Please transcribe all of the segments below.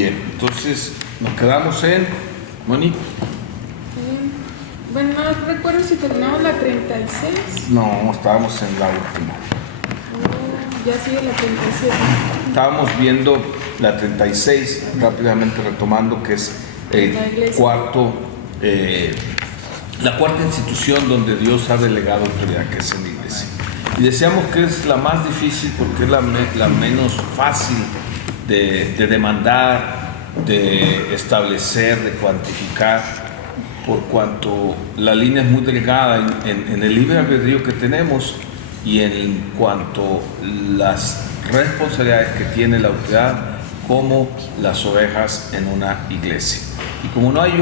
Bien, entonces nos quedamos en, Moni. Bueno, no recuerdo si terminamos la 36. No, estábamos en la última. Ya sigue la 37. Estábamos viendo la 36, rápidamente retomando, que es la cuarta institución donde Dios ha delegado autoridad, que es en la iglesia. Y decíamos que es la más difícil porque es la menos fácil de demandar, de establecer, de cuantificar, por cuanto la línea es muy delgada en el libre albedrío que tenemos y en cuanto las responsabilidades que tiene la autoridad como las ovejas en una iglesia. Y como no hay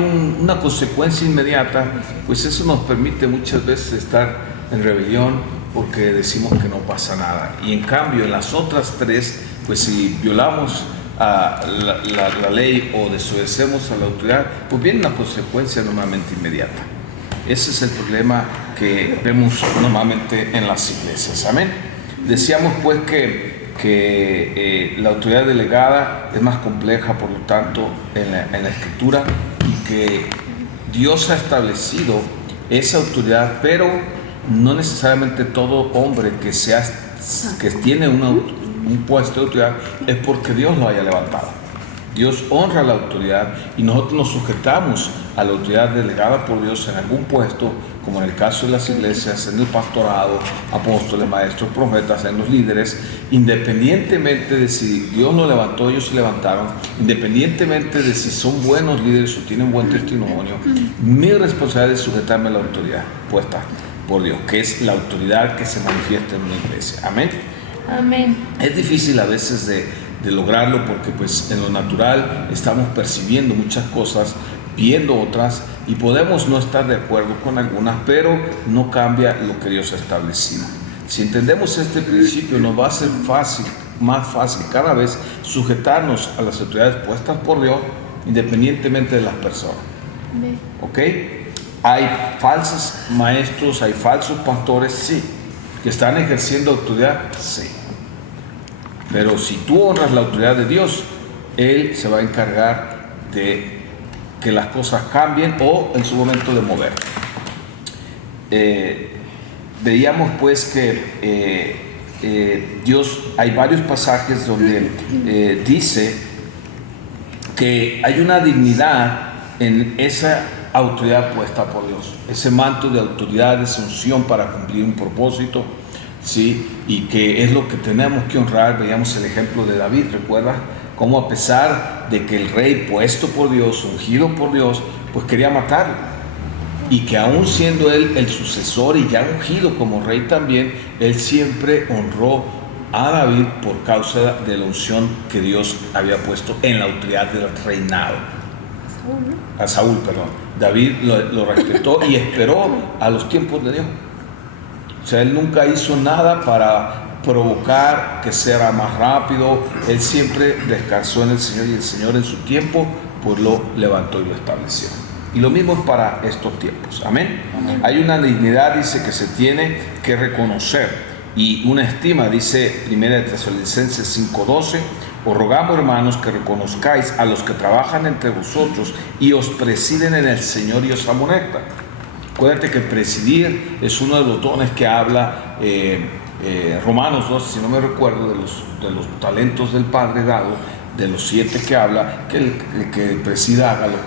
una consecuencia inmediata, pues eso nos permite muchas veces estar en rebelión porque decimos que no pasa nada. Y en cambio, en las otras tres, pues si violamos la ley o desobedecemos a la autoridad, pues viene una consecuencia normalmente inmediata. Ese es el problema que vemos normalmente en las iglesias. Amén. Decíamos pues que la autoridad delegada es más compleja, por lo tanto, en la Escritura, y que Dios ha establecido esa autoridad, pero no necesariamente todo hombre que tiene un puesto de autoridad es porque Dios lo haya levantado. Dios honra la autoridad y nosotros nos sujetamos a la autoridad delegada por Dios en algún puesto, como en el caso de las iglesias, en el pastorado, apóstoles, maestros, profetas, en los líderes, independientemente de si Dios lo levantó, ellos se levantaron, independientemente de si son buenos líderes o tienen buen testimonio, mi responsabilidad es sujetarme a la autoridad puesta por Dios, que es la autoridad que se manifiesta en una iglesia. Amén. Amén. Es difícil a veces de lograrlo porque pues en lo natural estamos percibiendo muchas cosas, viendo otras y podemos no estar de acuerdo con algunas, pero no cambia lo que Dios ha establecido. Si entendemos este principio, nos va a ser más fácil cada vez sujetarnos a las autoridades puestas por Dios, independientemente de las personas. ¿Ok? Hay falsos maestros, hay falsos pastores, sí. ¿Que están ejerciendo autoridad? Sí. Pero si tú honras la autoridad de Dios, Él se va a encargar de que las cosas cambien o en su momento de mover. Veíamos pues que Dios, hay varios pasajes donde dice que hay una dignidad en esa autoridad puesta por Dios, ese manto de autoridad, esa unción para cumplir un propósito, ¿sí? Y que es lo que tenemos que honrar. Veíamos el ejemplo de David, ¿recuerdas? Cómo a pesar de que el rey puesto por Dios, ungido por Dios, pues quería matarlo, y que aún siendo él el sucesor y ya ungido como rey también, él siempre honró a David por causa de la unción que Dios había puesto en la autoridad del reinado. A Saúl, perdón. David lo respetó y esperó a los tiempos de Dios. O sea, él nunca hizo nada para provocar que sea más rápido. Él siempre descansó en el Señor y el Señor en su tiempo pues lo levantó y lo estableció. Y lo mismo es para estos tiempos. Amén. Amén. Hay una dignidad, dice, que se tiene que reconocer, y una estima, dice 1 Tesalonicenses 5:12: os rogamos, hermanos, que reconozcáis a los que trabajan entre vosotros y os presiden en el Señor y os amonestan. Acuérdate que presidir es uno de los dones que habla Romanos 12, si no me recuerdo, de los talentos del Padre dado, de los 7 que habla, que el que presida hágalo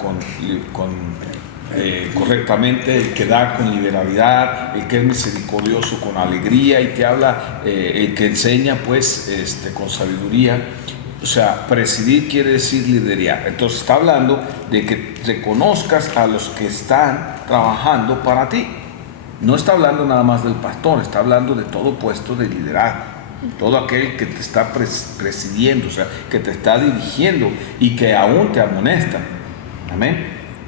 correctamente, el que da con liberalidad, el que es misericordioso con alegría, y que habla, el que enseña pues con sabiduría. O sea, presidir quiere decir liderar. Entonces está hablando de que reconozcas a los que están trabajando para ti. No está hablando nada más del pastor, está hablando de todo puesto de liderazgo, todo aquel que te está presidiendo, o sea, que te está dirigiendo y que aún te amonesta. Amén.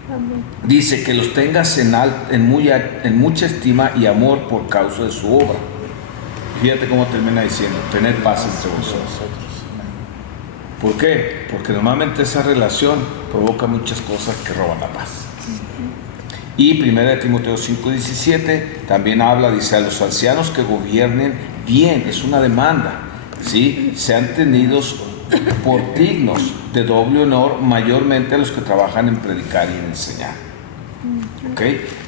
Amén. Dice que los tengas en mucha estima y amor por causa de su obra. Fíjate cómo termina diciendo: tener paz entre vosotros. ¿Por qué? Porque normalmente esa relación provoca muchas cosas que roban la paz. Y 1 Timoteo 5:17 también habla, dice: a los ancianos que gobiernen bien, es una demanda, ¿sí? Sean tenidos por dignos de doble honor, mayormente a los que trabajan en predicar y en enseñar. ¿Ok?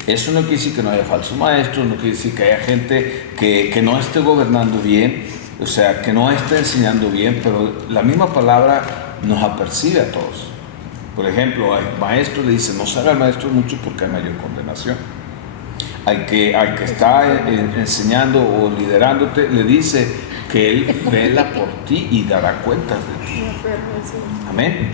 Eso no quiere decir que no haya falsos maestros, no quiere decir que haya gente que no esté gobernando bien, o sea, que no esté enseñando bien, pero la misma palabra nos apercibe a todos. Por ejemplo, al maestro le dice, no se haga maestro mucho porque hay mayor condenación. Al que está enseñando o liderándote, le dice que él vela por ti y dará cuentas de ti. Amén.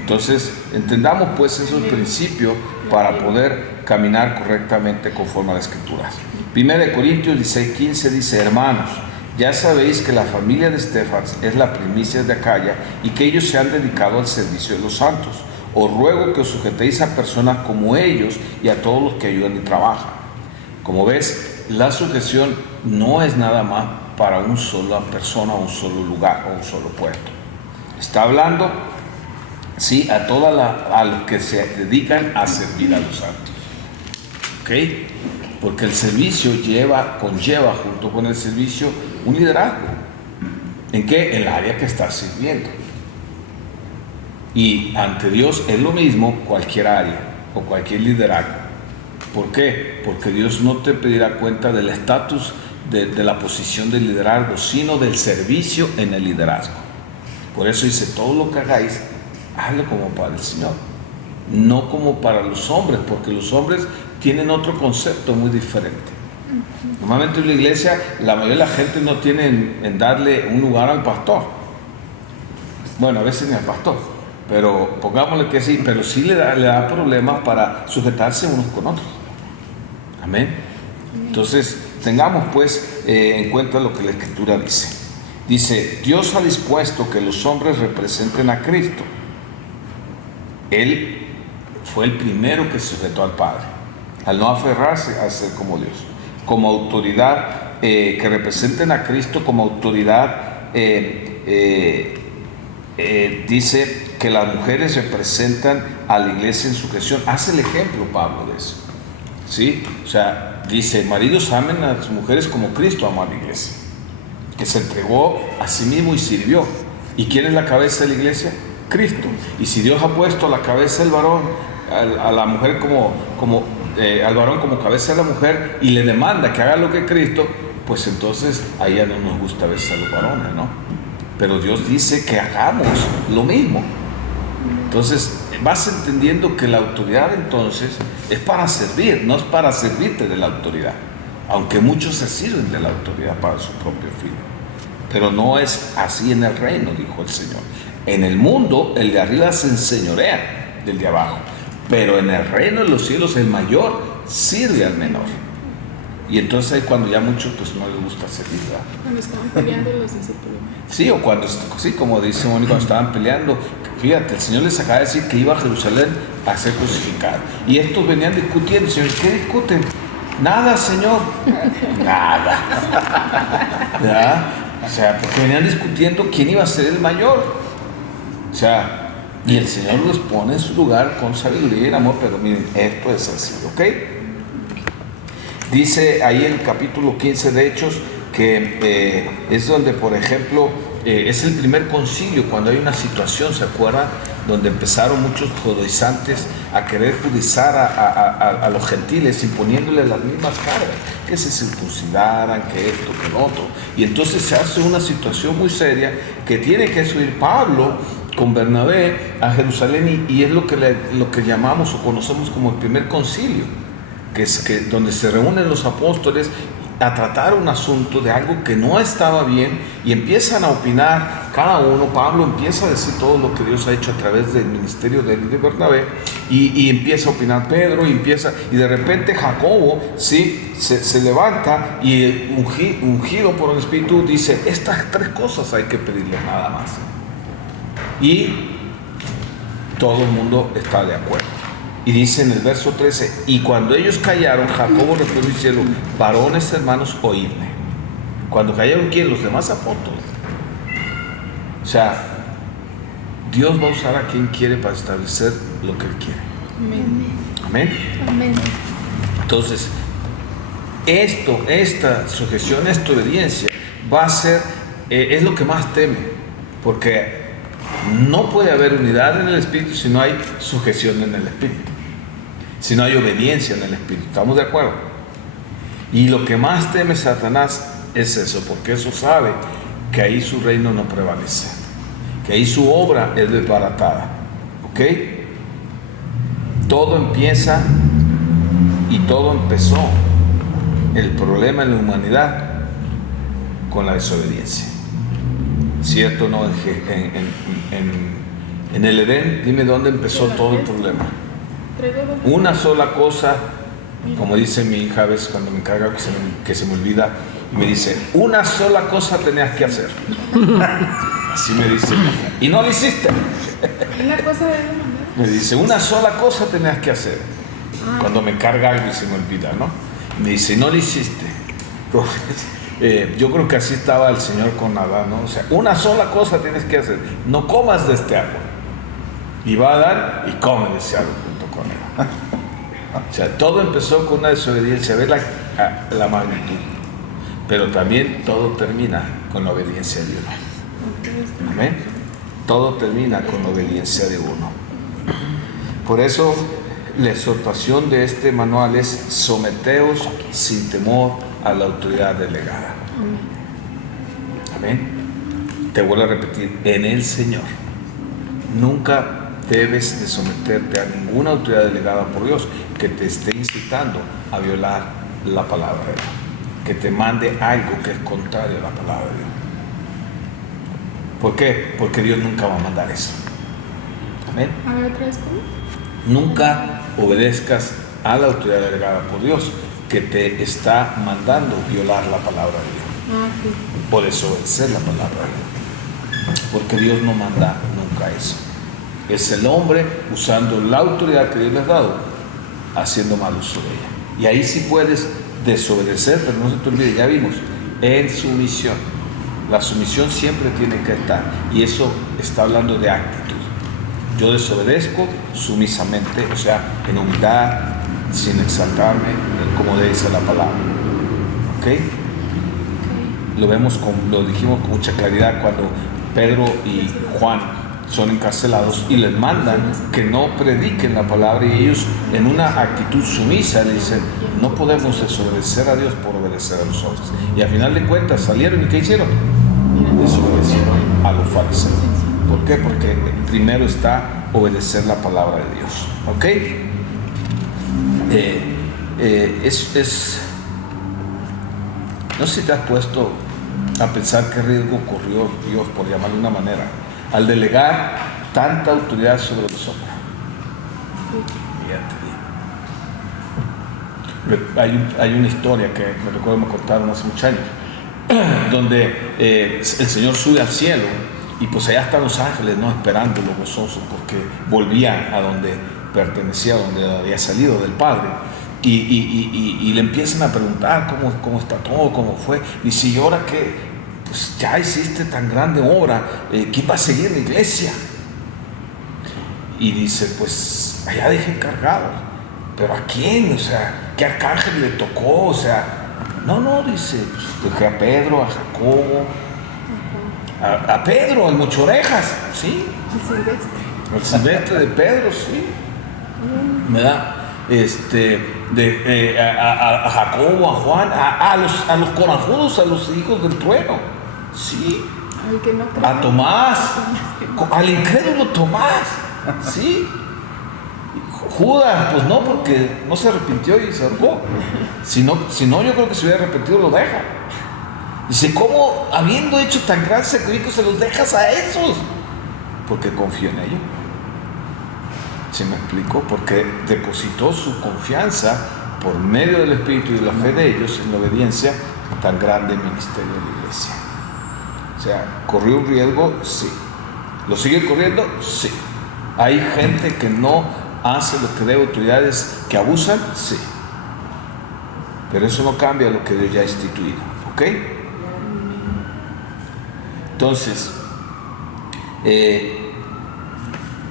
Entonces, entendamos pues esos principios para poder caminar correctamente conforme a las Escrituras. 1 Corintios 16:15 dice, hermanos, ya sabéis que la familia de Estefanas es la primicia de Acaya y que ellos se han dedicado al servicio de los santos. Os ruego que os sujetéis a personas como ellos y a todos los que ayudan y trabajan. Como ves, la sujeción no es nada más para una sola persona, un solo lugar o un solo puesto. Está hablando, sí, a los que se dedican a servir a los santos. ¿Ok? Porque el servicio conlleva junto con el servicio un liderazgo. ¿En qué? En el área que estás sirviendo. Y ante Dios es lo mismo cualquier área o cualquier liderazgo. ¿Por qué? Porque Dios no te pedirá cuenta del estatus de la posición del liderazgo, sino del servicio en el liderazgo. Por eso dice, todo lo que hagáis, hazlo como para el Señor, no como para los hombres, porque los hombres tienen otro concepto muy diferente. Normalmente en la iglesia, la mayoría de la gente no tiene en darle un lugar al pastor. Bueno, a veces ni al pastor, pero pongámosle que sí, pero sí le da problemas para sujetarse unos con otros. Amén. Entonces, tengamos pues en cuenta lo que la Escritura dice. Dice, Dios ha dispuesto que los hombres representen a Cristo. Él fue el primero que se sujetó al Padre, al no aferrarse a ser como Dios. Como autoridad, que representen a Cristo como autoridad, dice que las mujeres representan a la iglesia en sujeción. Hace el ejemplo Pablo de eso. ¿Sí? O sea, dice, maridos amen a sus mujeres como Cristo amó a la iglesia, que se entregó a sí mismo y sirvió. ¿Y quién es la cabeza de la iglesia? Cristo. Y si Dios ha puesto a la cabeza del varón, a la mujer al varón como cabeza de la mujer, y le demanda que haga lo que Cristo, pues entonces ahí ya no nos gusta a veces a los varones, ¿no? Pero Dios dice que hagamos lo mismo. Entonces vas entendiendo que la autoridad entonces es para servir, no es para servirte de la autoridad, aunque muchos se sirven de la autoridad para su propio fin. Pero no es así en el reino, dijo el Señor. En el mundo el de arriba se enseñorea del de abajo, pero en el reino de los cielos el mayor sirve al menor. Y entonces ahí cuando ya muchos pues no les gusta servir, ¿verdad? Cuando estaban peleando los discípulos. Sí, o cuando, sí, como dice Mónica, cuando estaban peleando, fíjate, el Señor les acaba de decir que iba a Jerusalén a ser crucificado. Y estos venían discutiendo, Señor, ¿qué discuten? Nada, Señor. Nada. ¿Verdad? O sea, porque venían discutiendo quién iba a ser el mayor. O sea, y el Señor los pone en su lugar con sabiduría y amor, pero miren, esto es así, ¿ok? Dice ahí en el capítulo 15 de Hechos que es donde, por ejemplo, es el primer concilio, cuando hay una situación, ¿se acuerdan? Donde empezaron muchos judaizantes a querer judizar a los gentiles, imponiéndoles las mismas cargas, que se circuncidaran, que esto, que lo otro. Y entonces se hace una situación muy seria que tiene que subir Pablo con Bernabé a Jerusalén, y es lo que llamamos o conocemos como el primer concilio, que es donde se reúnen los apóstoles a tratar un asunto de algo que no estaba bien, y empiezan a opinar cada uno. Pablo empieza a decir todo lo que Dios ha hecho a través del ministerio de Bernabé, y empieza a opinar Pedro, y de repente Jacobo, ¿sí? se levanta y ungido por el Espíritu dice, estas tres cosas hay que pedirle, nada más. Y todo el mundo está de acuerdo. Y dice en el verso 13, y cuando ellos callaron, Jacobo respondió diciendo, varones hermanos, oídme. Cuando callaron, ¿quién? Los demás apóstoles. O sea, Dios va a usar a quien quiere para establecer lo que Él quiere. Amén. Amén. Entonces, esta sujeción, esta obediencia va a ser, es lo que más teme, porque No puede haber unidad en el Espíritu si no hay sujeción en el Espíritu, si no hay obediencia en el Espíritu. ¿Estamos de acuerdo? Y lo que más teme Satanás es eso, porque eso sabe que ahí su reino no prevalece, que ahí su obra es desbaratada. ¿Ok? Todo empieza y todo empezó, el problema en la humanidad, con la desobediencia. ¿Cierto o no? En el Edén, dime dónde empezó todo el problema. Una sola cosa, como dice mi hija a veces cuando me encarga que se me olvida, me dice, una sola cosa tenías que hacer. Así me dice mi hija. Y no lo hiciste. Una cosa de mandar. Me dice, una sola cosa tenías que hacer. Cuando me encarga algo y se me olvida, ¿no? Me dice, no lo hiciste. Yo creo que así estaba el Señor con Adán, ¿no? O sea, una sola cosa tienes que hacer. No comas de este árbol. Y va a dar y come de ese árbol junto con él. O sea, todo empezó con una desobediencia. Ver la magnitud. Pero también todo termina con la obediencia de uno. Amén. Todo termina con la obediencia de uno. Por eso la exhortación de este manual es: someteos sin temor a la autoridad delegada. Amén. Te vuelvo a repetir, en el Señor. Nunca debes de someterte a ninguna autoridad delegada por Dios que te esté incitando a violar la palabra de Dios, que te mande algo que es contrario a la palabra de Dios. ¿Por qué? Porque Dios nunca va a mandar eso. Amén. A ver, otra vez, ¿cómo? Nunca obedezcas a la autoridad delegada por Dios que te está mandando violar la palabra de Dios. Sí. O desobedecer la palabra de Dios. Porque Dios no manda nunca eso. Es el hombre usando la autoridad que Dios le ha dado, haciendo mal uso de ella. Y ahí sí puedes desobedecer, pero no se te olvide, ya vimos, en sumisión. La sumisión siempre tiene que estar. Y eso está hablando de actitud. Yo desobedezco sumisamente, o sea, en humildad, sin exaltarme, como dice la palabra. ¿Ok? Lo dijimos con mucha claridad cuando Pedro y Juan son encarcelados y les mandan que no prediquen la palabra, y ellos en una actitud sumisa le dicen, no podemos desobedecer a Dios por obedecer a los hombres. Y al final de cuentas salieron y ¿qué hicieron? Desobedecieron a los fariseos. ¿Por qué? Porque primero está obedecer la palabra de Dios. ¿Ok? No sé si te has puesto a pensar qué riesgo corrió Dios, por llamarlo de una manera, al delegar tanta autoridad sobre los hombres. Hay una historia que me recuerdo me contaron hace muchos años, donde el Señor sube al cielo y pues allá están los ángeles, ¿no?, esperándolo gozosos porque volvía a donde pertenecía, donde había salido del Padre, y le empiezan a preguntar cómo está todo, cómo fue. Y dice, ¿y ahora qué? Pues ya hiciste tan grande obra, ¿quién va a seguir la iglesia? Y dice, pues allá dejé encargado, pero ¿a quién? O sea, ¿qué arcángel le tocó? O sea, no, dice, pues dejé a Pedro, a Jacobo, a Pedro, el mucho orejas, ¿sí? El silvestre de Pedro, sí. ¿Verdad? A Jacobo, a Juan, a los corajudos, a los hijos del trueno, sí. Al que no cree. A Tomás, al incrédulo Tomás, sí. Judas, pues no, porque no se arrepintió y se ahorcó. Si no, yo creo que se hubiera arrepentido, lo deja. Dice, ¿cómo habiendo hecho tan gran sacrificio se los dejas a esos? Porque confío en ellos. ¿Sí me explico? Porque depositó su confianza por medio del Espíritu y de la fe de ellos en la obediencia a tan grande ministerio de la iglesia. O sea, ¿corrió un riesgo? Sí. ¿Lo sigue corriendo? Sí. ¿Hay gente que no hace lo que debe, autoridades que abusan? Sí. Pero eso no cambia lo que Dios ya ha instituido. ¿Ok? Entonces,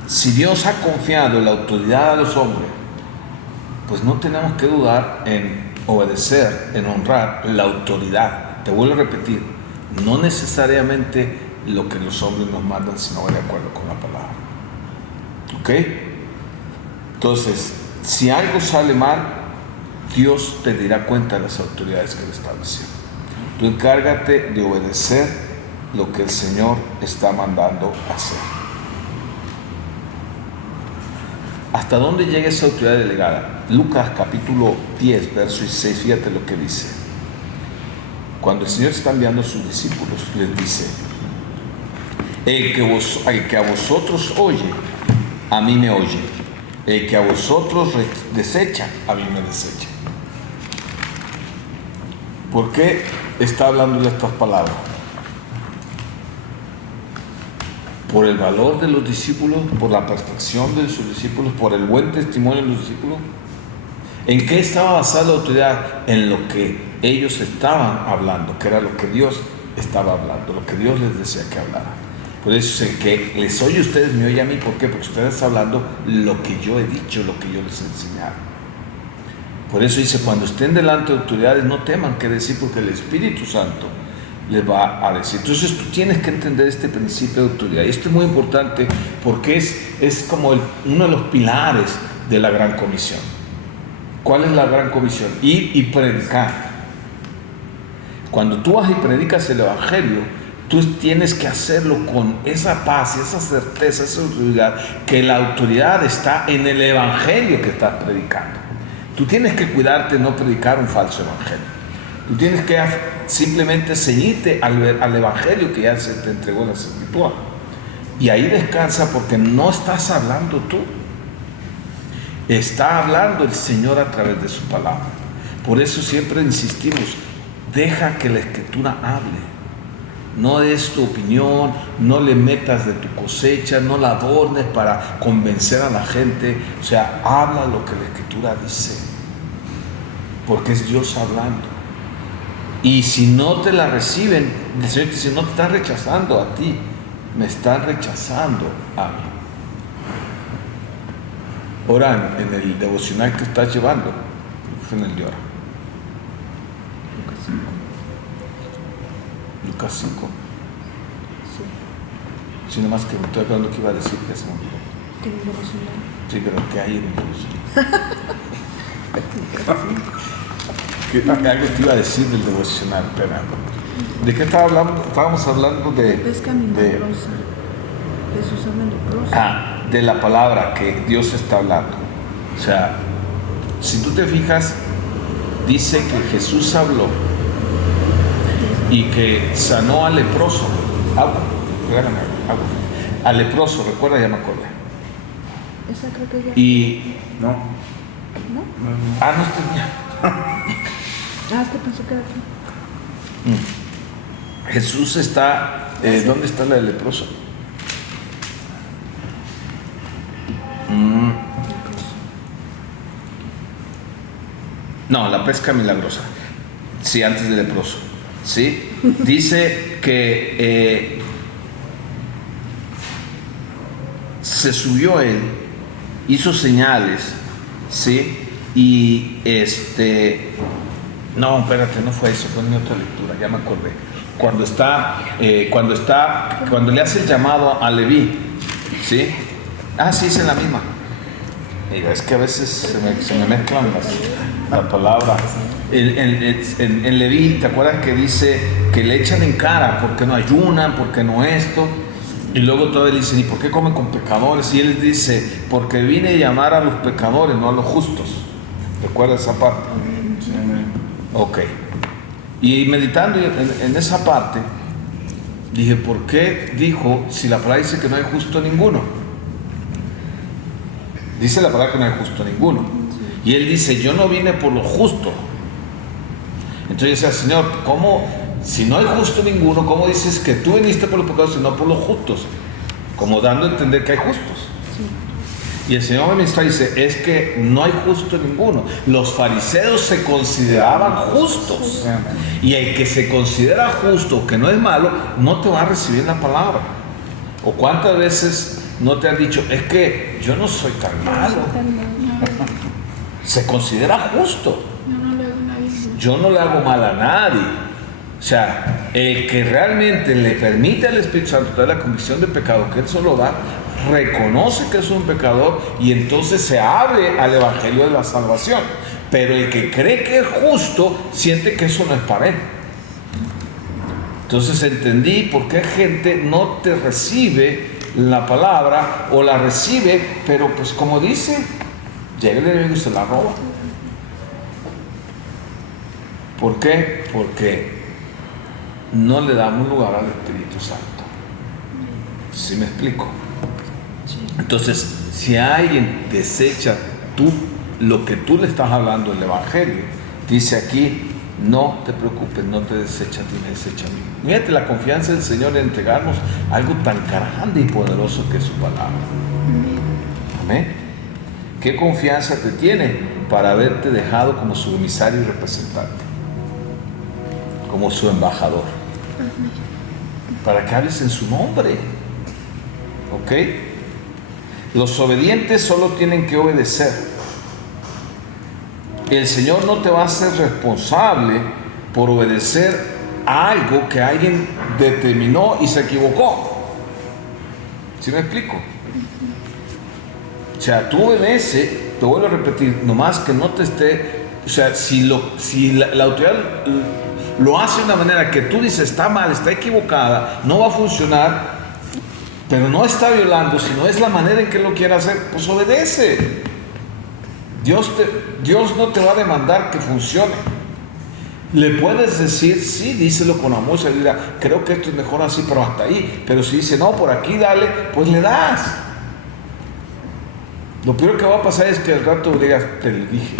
si Dios ha confiado en la autoridad a los hombres, pues no tenemos que dudar en obedecer, en honrar la autoridad. Te vuelvo a repetir, no necesariamente lo que los hombres nos mandan si no va de acuerdo con la palabra. ¿Ok? Entonces, si algo sale mal, Dios te dirá cuenta de las autoridades que le establecieron. Tú encárgate de obedecer lo que el Señor está mandando hacer. ¿Hasta dónde llega esa autoridad delegada? Lucas capítulo 10, verso 16, fíjate lo que dice. Cuando el Señor está enviando a sus discípulos, les dice: el que a vosotros oye, a mí me oye. El que a vosotros desecha, a mí me desecha. ¿Por qué está hablando de estas palabras? Por el valor de los discípulos, por la perfección de sus discípulos, por el buen testimonio de los discípulos. ¿En qué estaba basada la autoridad? En lo que ellos estaban hablando, que era lo que Dios estaba hablando, lo que Dios les decía que hablara. Por eso el que les oye a ustedes me oye a mí. ¿Por qué? Porque ustedes están hablando lo que yo he dicho, lo que yo les he enseñado. Por eso dice: cuando estén delante de autoridades, no teman qué decir, porque el Espíritu Santo les va a decir. Entonces tú tienes que entender este principio de autoridad. Y esto es muy importante porque es como uno de los pilares de la Gran Comisión. ¿Cuál es la Gran Comisión? Ir y predicar. Cuando tú vas y predicas el Evangelio, tú tienes que hacerlo con esa paz, esa certeza, esa autoridad, que la autoridad está en el Evangelio que estás predicando. Tú tienes que cuidarte de no predicar un falso Evangelio. Tú tienes que simplemente ceñirte al Evangelio que ya se te entregó en la Escritura. Y ahí descansa, porque no estás hablando tú. Está hablando el Señor a través de su palabra. Por eso siempre insistimos: deja que la Escritura hable. No des tu opinión, no le metas de tu cosecha, no la adornes para convencer a la gente. O sea, habla lo que la Escritura dice, porque es Dios hablando. Y si no te la reciben, el Señor te dice: no te están rechazando a ti, me están rechazando a mí. Ora en el devocional que estás llevando, en el de ahora. Lucas 5. Sí, nomás que me estoy acordando que iba a decir que se me olvidó. ¿Qué es devocional? Sí, pero ¿qué hay en el devocional? Algo te iba a decir del devocional, espera. ¿De qué estaba hablando? Estábamos hablando de pesca milagrosa. Jesús habla leproso. De la palabra que Dios está hablando. O sea, si tú te fijas, dice que Jesús habló y que sanó al leproso. Agua, regálame agua. Al leproso, recuerda, ya me acordé. Esa creo que ya. Y no. ¿No? No tenía. Es que pensé que era aquí. Jesús está. ¿Dónde está la del leproso? No, la pesca milagrosa. Sí, antes del leproso. ¿Sí? Dice que se subió él, hizo señales, ¿sí? Y no, espérate, no fue eso, fue en otra lectura, ya me acordé. Cuando le hace el llamado a Leví, ¿sí? Sí, es en la misma. Es que a veces se me mezclan las palabras. En Leví, ¿te acuerdas que dice que le echan en cara porque no ayunan, porque no esto? Y luego todavía le dicen: ¿y por qué comen con pecadores? Y él les dice: porque vine a llamar a los pecadores, no a los justos. ¿Recuerdas esa parte? Ok. Y meditando en esa parte, dije: ¿por qué dijo, si la palabra dice que no hay justo ninguno? Dice la palabra que no hay justo ninguno. Y él dice: yo no vine por lo justo. Entonces yo decía: Señor, ¿cómo? Si no hay justo ninguno, ¿cómo dices que tú viniste por los pecados y no por los justos? Como dando a entender que hay justos. Y el Señor me ministra y dice: es que no hay justo ninguno. Los fariseos se consideraban justos. Y el que se considera justo, que no es malo, no te va a recibir la palabra. ¿O cuántas veces no te han dicho: es que yo no soy tan malo? Se considera justo. No le hago a nadie. Yo no le hago mal a nadie. sea, el que realmente le permite al Espíritu Santo dar la convicción de pecado que Él solo da, reconoce que es un pecador y entonces se abre al Evangelio de la salvación. Pero el que cree que es justo, siente que eso no es para él. Entonces entendí por qué gente no te recibe la palabra o la recibe, pero pues como dice, llega el enemigo y se la roba. ¿Por qué? Porque no le damos lugar al Espíritu Santo. ¿Sí me explico? Entonces, si alguien desecha lo que tú le estás hablando, el Evangelio, dice aquí, no te preocupes, no te desecha a ti, me desecha a mí. Fíjate la confianza del Señor en entregarnos algo tan grande y poderoso que es su palabra. Amén. ¿Qué confianza te tiene para haberte dejado como su emisario y representante? Como su embajador. Para que hables en su nombre. ¿Ok? Los obedientes solo tienen que obedecer. El Señor no te va a hacer responsable por obedecer a algo que alguien determinó y se equivocó. ¿Sí me explico? O sea, tú obedeces, te vuelvo a repetir, nomás que no te esté... O sea, si la autoridad lo hace de una manera que tú dices está mal, está equivocada, no va a funcionar, pero no está violando, sino es la manera en que lo quiere hacer, pues obedece. Dios no te va a demandar que funcione. Le puedes decir, sí, díselo con amor, se dirá, creo que esto es mejor así, pero hasta ahí. Pero si dice, no, por aquí dale, pues le das. Lo peor que va a pasar es que al rato digas, te lo dije.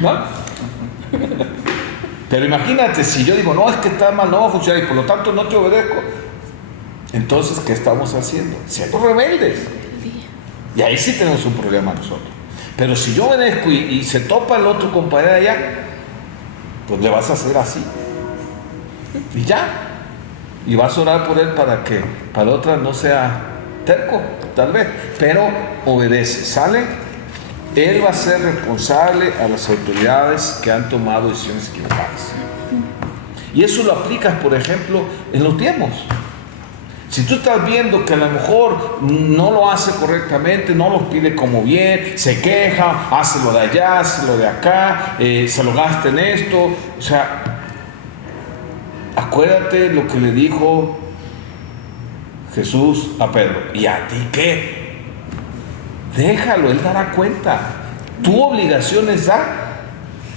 ¿No? Pero imagínate, si yo digo, no, es que está mal, no va a funcionar y por lo tanto no te obedezco. Entonces, ¿qué estamos haciendo? Siendo rebeldes. Y ahí sí tenemos un problema nosotros. Pero si yo obedezco y se topa el otro compañero allá, pues le vas a hacer así. Y ya. Y vas a orar por él para que para la otra no sea terco, tal vez. Pero obedece, ¿sale? Él va a ser responsable a las autoridades que han tomado decisiones equivocadas. Y eso lo aplicas, por ejemplo, en los diezmos. Si tú estás viendo que a lo mejor no lo hace correctamente, no lo pide como bien, se queja, hace lo de allá, hace lo de acá, se lo gasta en esto, o sea, acuérdate lo que le dijo Jesús a Pedro. ¿Y a ti qué? Déjalo, él dará cuenta. Tu obligación es dar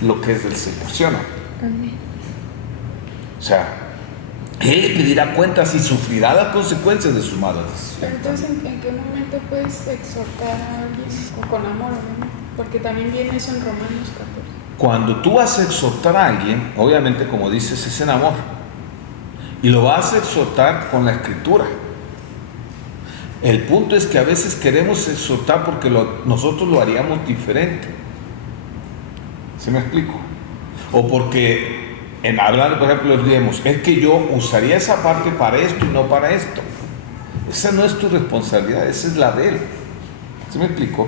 lo que es del 100%. Amén. O sea, él pedirá cuentas y sufrirá las consecuencias de sus malas decisiones. Entonces, ¿en qué momento puedes exhortar a alguien o con amor, ¿no? Porque también viene eso en Romanos 14. Cuando tú vas a exhortar a alguien, obviamente como dices, es en amor. Y lo vas a exhortar con la Escritura. El punto es que a veces queremos exhortar porque nosotros lo haríamos diferente. ¿Sí me explico? O porque... hablando, por ejemplo, diríamos, es que yo usaría esa parte para esto y no para esto. Esa no es tu responsabilidad, esa es la de él. ¿Sí me explico?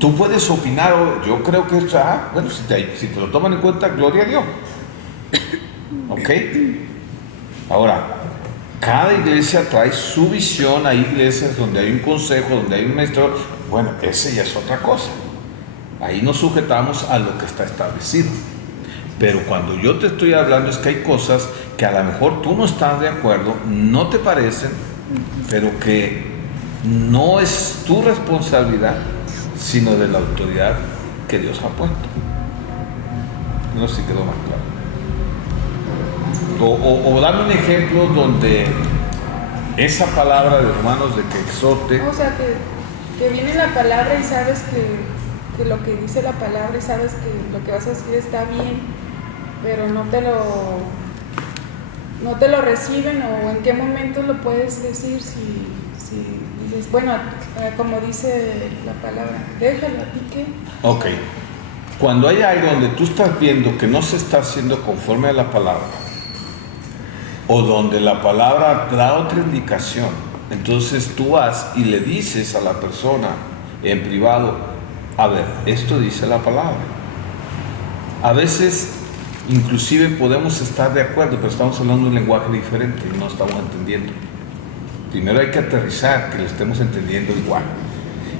Tú puedes opinar, yo creo que esto, bueno, si te lo toman en cuenta, gloria a Dios. ¿Ok? Ahora, cada iglesia trae su visión, hay iglesias donde hay un consejo, donde hay un maestro, bueno, ese ya es otra cosa. Ahí nos sujetamos a lo que está establecido. Pero cuando yo te estoy hablando es que hay cosas que a lo mejor tú no estás de acuerdo, no te parecen, pero que no es tu responsabilidad, sino de la autoridad que Dios ha puesto. No sé si quedó más claro. O dame un ejemplo donde esa palabra de Romanos de que exhorte. O sea, que viene la palabra y sabes que lo que dice la palabra y sabes que lo que vas a decir está bien, pero no te lo reciben, o en qué momento lo puedes decir si dices, bueno, como dice la palabra, déjalo, ¿a ti qué? Ok. Cuando hay algo donde tú estás viendo que no se está haciendo conforme a la palabra, o donde la palabra da otra indicación, entonces tú vas y le dices a la persona en privado, a ver, esto dice la palabra. A veces Inclusive podemos estar de acuerdo, pero estamos hablando un lenguaje diferente y no estamos entendiendo. Primero hay que aterrizar, que lo estemos entendiendo igual.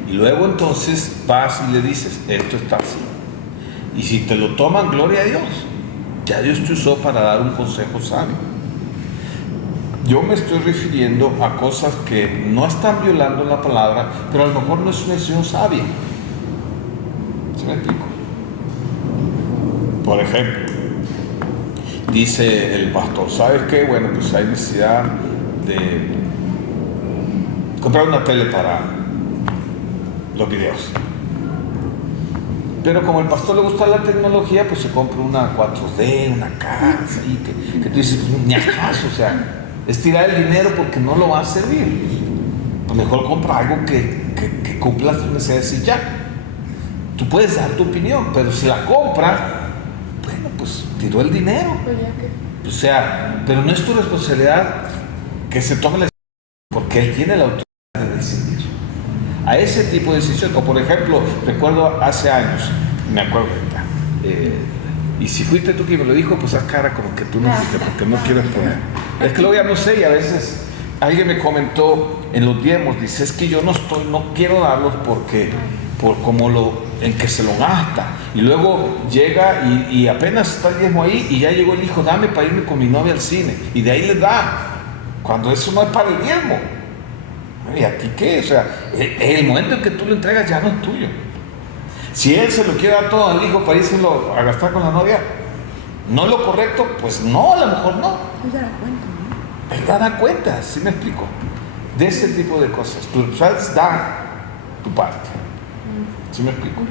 Y luego entonces vas y le dices, esto está así. Y si te lo toman, gloria a Dios. Ya Dios te usó para dar un consejo sabio. Yo me estoy refiriendo a cosas que no están violando la palabra, pero a lo mejor no es una decisión sabia. ¿Sí me explico? Por ejemplo, dice el pastor, ¿sabes qué? Bueno, pues hay necesidad de comprar una tele para los videos. Pero como al pastor le gusta la tecnología, pues se compra una 4D, una casa, y que tú dices, ni acaso, o sea, es tirar el dinero porque no lo va a servir. Pues mejor compra algo que cumpla tus necesidades y ya. Tú puedes dar tu opinión, pero si la compra, bueno, pues tiró el dinero. Pues ya que... O sea, pero no es tu responsabilidad que se tome la decisión, porque él tiene la autoridad de decidir. A ese tipo de decisión, como por ejemplo, recuerdo hace años, me acuerdo ahorita, y si fuiste tú quien me lo dijo, pues haz cara como que tú no fuiste, porque no quiero exponer. Es que luego ya no sé, y a veces alguien me comentó en los diezmos, dice, es que yo no quiero darlos porque, por como en que se lo gasta. Y luego llega y apenas está el diezmo ahí, y ya llegó el hijo, dame para irme con mi novia al cine, y de ahí le da, cuando eso no es para el diezmo. ¿Y a ti qué? O sea, el momento en que tú lo entregas ya no es tuyo. Si él se lo quiere dar todo al hijo para irse a gastar con la novia, no es lo correcto, pues no, a lo mejor no. Él se da cuenta, ¿no? Él da cuenta, ¿sí me explico? De ese tipo de cosas. Tú sabes dar tu parte. ¿Sí me explico?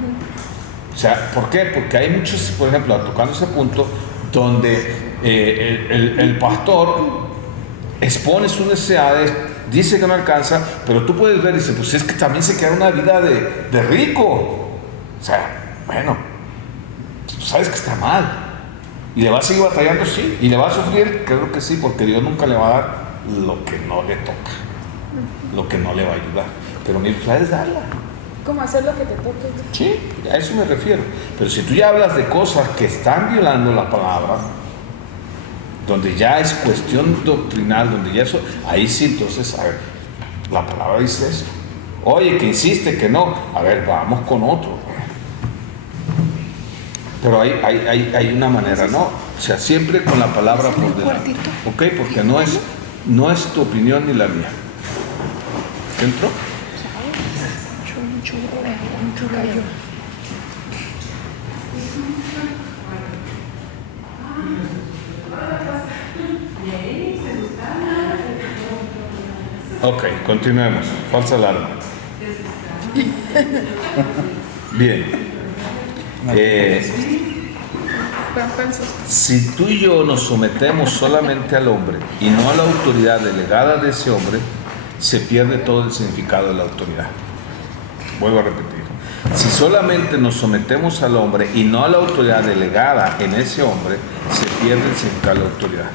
O sea, ¿por qué? Porque hay muchos, por ejemplo, tocando ese punto, donde el pastor expone sus necesidades, dice que no alcanza, pero tú puedes ver y dice, pues es que también se queda una vida de rico. O sea, bueno, tú sabes que está mal. ¿Y le va a seguir batallando? Sí. ¿Y le va a sufrir? Creo que sí, porque Dios nunca le va a dar lo que no le toca, lo que no le va a ayudar. Pero mi responsabilidad es darla. ¿Cómo hacer lo que te toque? Sí, a eso me refiero. Pero si tú ya hablas de cosas que están violando la palabra, donde ya es cuestión doctrinal, donde ya eso, ahí sí, entonces, a ver, la palabra dice eso. Oye, que insiste que no, a ver, vamos con otro. Pero hay una manera, ¿no? O sea, siempre con la palabra por delante. ¿Ok? Porque no es tu opinión ni la mía. ¿Entró? Mucho gallo. Ok, continuemos. Falsa alarma. Bien. Si tú y yo nos sometemos solamente al hombre y no a la autoridad delegada de ese hombre, se pierde todo el significado de la autoridad. Vuelvo a repetir. Si solamente nos sometemos al hombre y no a la autoridad delegada en ese hombre, se pierde el significado de la autoridad.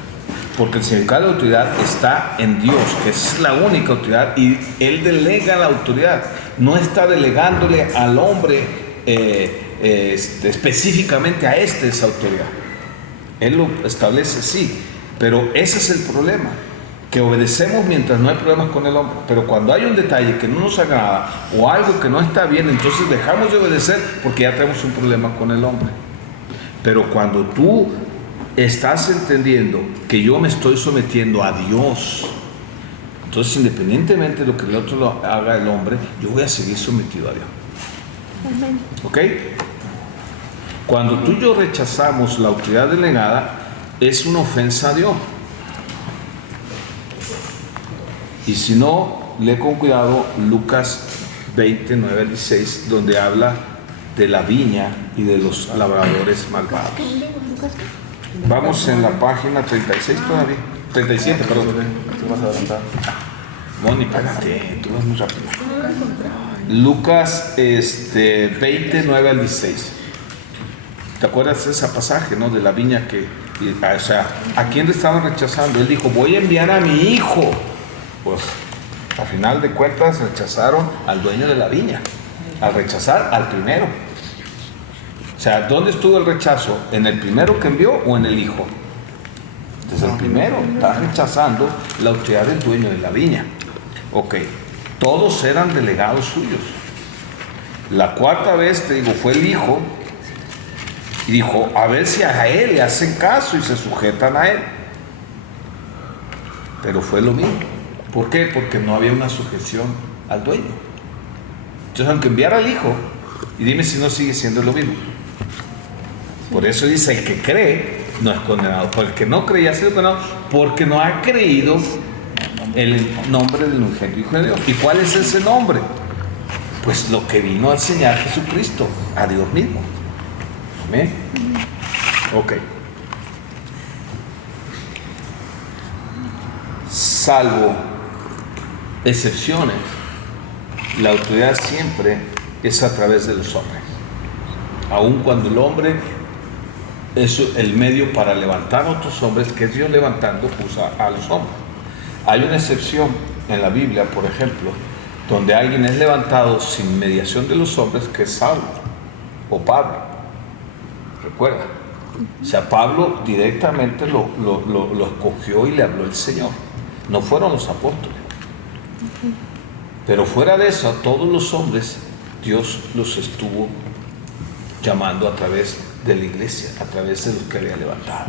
Porque el significado de la autoridad está en Dios, que es la única autoridad, y Él delega la autoridad. No está delegándole al hombre específicamente a esa autoridad. Él lo establece, sí, pero ese es el problema, que obedecemos mientras no hay problemas con el hombre, pero cuando hay un detalle que no nos agrada o algo que no está bien, entonces dejamos de obedecer porque ya tenemos un problema con el hombre. Pero cuando tú estás entendiendo que yo me estoy sometiendo a Dios, entonces independientemente de lo que el otro lo haga el hombre, yo voy a seguir sometido a Dios. ¿Ok? Cuando tú y yo rechazamos la autoridad delegada, es una ofensa a Dios. Y si no, lee con cuidado Lucas 20, 9 al 16, donde habla de la viña y de los labradores malvados. Vamos en la página 36 todavía. 37, perdón. Tú vas a adelantar. Mónica, espérate, tú vas muy rápido. Lucas 20, 9 al 16. ¿Te acuerdas de ese pasaje, no? De la viña o sea, ¿a quién le estaban rechazando? Él dijo, voy a enviar a mi hijo. Pues, al final de cuentas, rechazaron al dueño de la viña. Al rechazar al primero. O sea, ¿dónde estuvo el rechazo? ¿En el primero que envió o en el hijo? Entonces el primero está rechazando la autoridad del dueño de la viña. Ok, todos eran delegados suyos. La cuarta vez, te digo, fue el hijo y dijo, a ver si a él le hacen caso y se sujetan a él. Pero fue lo mismo. ¿Por qué? Porque no había una sujeción al dueño. Entonces, aunque enviara al hijo, y dime si no sigue siendo lo mismo. Por eso dice, el que cree no es condenado. Por el que no cree ya ha sido condenado porque no ha creído el nombre del unigénito Hijo de Dios. ¿Y cuál es ese nombre? Pues lo que vino a enseñar Jesucristo, a Dios mismo. Amén. Ok. Salvo excepciones, la autoridad siempre es a través de los hombres. Aun cuando el hombre es el medio para levantar a otros hombres, que es Dios levantando, usa a los hombres. Hay una excepción en la Biblia, por ejemplo, donde alguien es levantado sin mediación de los hombres, que es Saulo o Pablo. ¿Recuerda? O sea, Pablo directamente lo escogió y le habló el Señor. No fueron los apóstoles. Pero fuera de eso, a todos los hombres, Dios los estuvo llamando a través de la iglesia, a través de los que había levantado.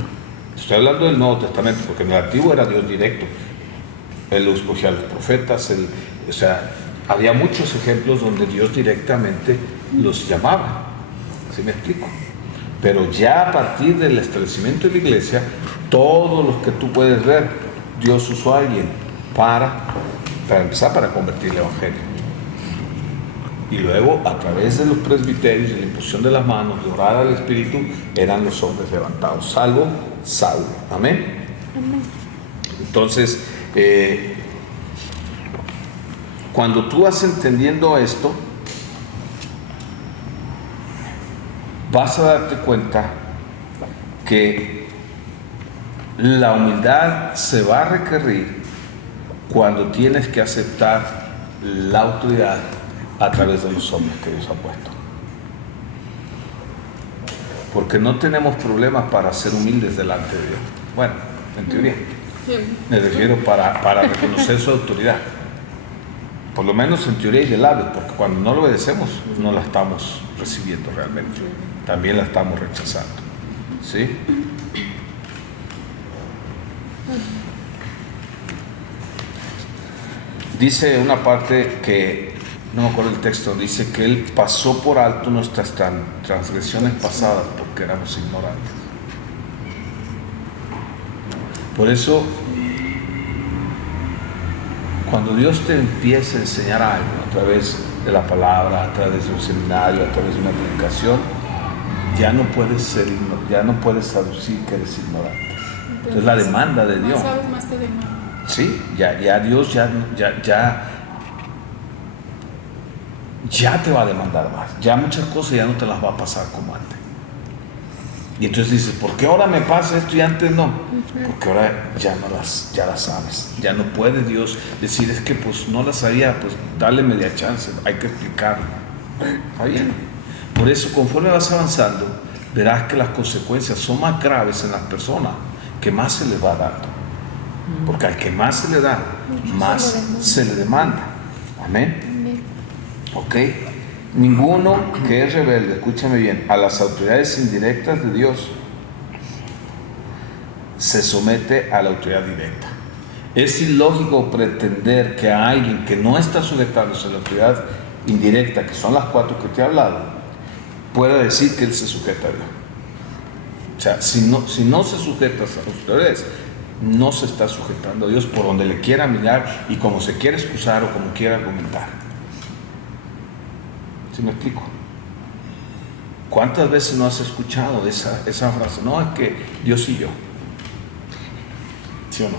Estoy hablando del Nuevo Testamento, porque en el Antiguo era Dios directo. Él lo escogía a los profetas, o sea, había muchos ejemplos donde Dios directamente los llamaba. ¿Sí me explico? Pero ya a partir del establecimiento de la iglesia, todos los que tú puedes ver, Dios usó a alguien para empezar, para convertir el evangelio. Y luego, a través de los presbiterios y la imposición de las manos, de orar al Espíritu, eran los hombres levantados, salvo Saulo. Amén. Amén. Entonces, cuando tú vas entendiendo esto, vas a darte cuenta que la humildad se va a requerir cuando tienes que aceptar la autoridad a través de los hombres que Dios ha puesto. Porque no tenemos problemas para ser humildes delante de Dios. Bueno, en teoría. Me refiero para reconocer su autoridad. Por lo menos en teoría y de labios, porque cuando no lo obedecemos, no la estamos recibiendo realmente. También la estamos rechazando. ¿Sí? Dice una parte que, no me acuerdo el texto, dice que Él pasó por alto nuestras transgresiones pasadas porque éramos ignorantes. Por eso, cuando Dios te empieza a enseñar algo a través de la palabra, a través de un seminario, a través de una predicación, ya no puedes aducir que eres ignorante. Entonces la demanda de Dios. Más sabes, más te demanda. Sí, ya Dios ya te va a demandar más. Ya muchas cosas ya no te las va a pasar como antes. Y entonces dices, ¿por qué ahora me pasa esto y antes no? Porque ahora ya las sabes. Ya no puede Dios decir, es que pues no las sabía, pues dale media chance, hay que explicarlo. Está bien. Por eso, conforme vas avanzando, verás que las consecuencias son más graves en las personas que más se les va dando. Porque al que más se le da, más se le demanda. Amén. Ok. Ninguno que es rebelde, escúchame bien, a las autoridades indirectas de Dios se somete a la autoridad directa. Es ilógico pretender que a alguien que no está sujetándose a la autoridad indirecta, que son las 4 que te he hablado, pueda decir que él se sujeta a Dios. O sea, si no se sujeta a las autoridades, no se está sujetando a Dios por donde le quiera mirar y como se quiera excusar o como quiera argumentar. ¿Sí me explico? ¿Cuántas veces no has escuchado esa frase? No, es que Dios y yo. ¿Sí o no?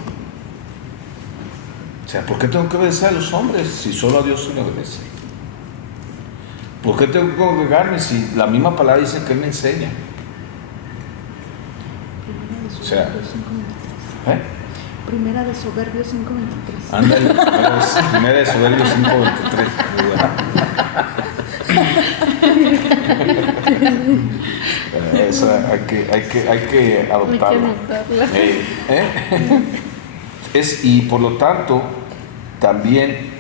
O sea, ¿por qué tengo que obedecer a los hombres si solo a Dios se le obedece? ¿Por qué tengo que congregarme si la misma palabra dice que Él me enseña? O sea, Primera de Soberbios 5:23. Ándale, Primera de Soberbios 5:23. Muy bueno. Esa hay que adoptarla. Y por lo tanto, también